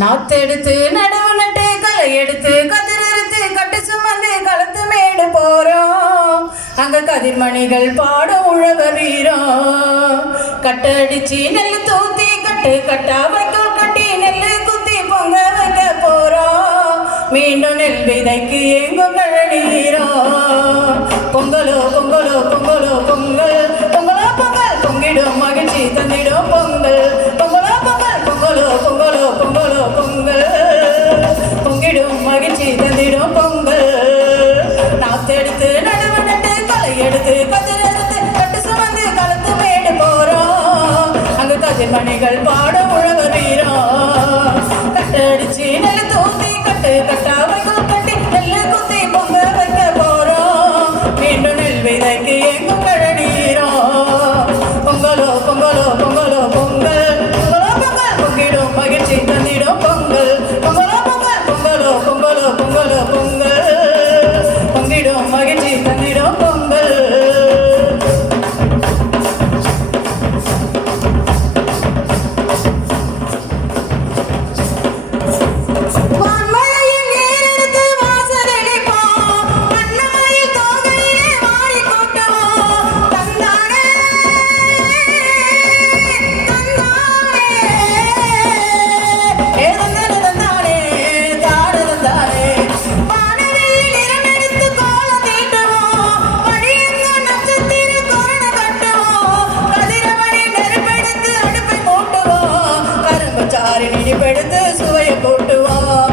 நாத்தெடுத்து நடவு நட்டு களை எடுத்து கதிரெடுத்து கட்டு சுமந்து களத்து மேடு போறோம். அங்க கதிர்மணிகள் பாடும் உழவர் வீரம். கட்டடிச்சு நெல்லு தூத்தி கட்டு கட்டா வைக்கோல் கட்டி நெல்லு குத்தி பொங்க வைக்க போறோம். மீண்டும் நெல் விதைக்கு எங்கும் கழநீரம். பொங்கலோ பொங்கலோ பொங்கலோ பொங்கல் பொங்கலோ பொங்கல் பொங்கிடும் மகிழ்ச்சி தந்திடும் பொங்கல். பொங்கலோ பொங்கல் பொங்கலோ பொங்கலோ பொங்கலோ பொங்கல் பொங்கிடும் மகிழ்ச்சி தந்திடும் பொங்கல். நாத்தெடுத்து நடவு நட்டு களை எடுத்து கதிர் எடுத்து கட்டு சுமந்து களத்து மேடு போறோம். அங்கு கதிர்மணிகள் பாடும் உழவர் வீரம். கட்டடிச்சு நெல் தூத்தி கட்டு கட்டா வைக்கோல் கட்டி நெல்லு குத்தி பொங்க வைக்க போறோம். மீண்டும் நெல் விதைக்கு எங்கும் கழநீரம். பொங்கலோ பொங்கலோ பொங்கலோ பொங்கல் பொங்கலோ பொங்கல் பொங்கிடும் மகிழ்ச்சி தந்திடும் பொங்கல். பொங்கலோ பொங்கல் பொங்கலோ பொங்கலோ பொங்கலோ பொங்கல் பொங்கிடும் மகிழ்ச்சி தந்திடும் பொங்கல். நினைப்பெடுத்து சுவையை கூட்டுவோம்.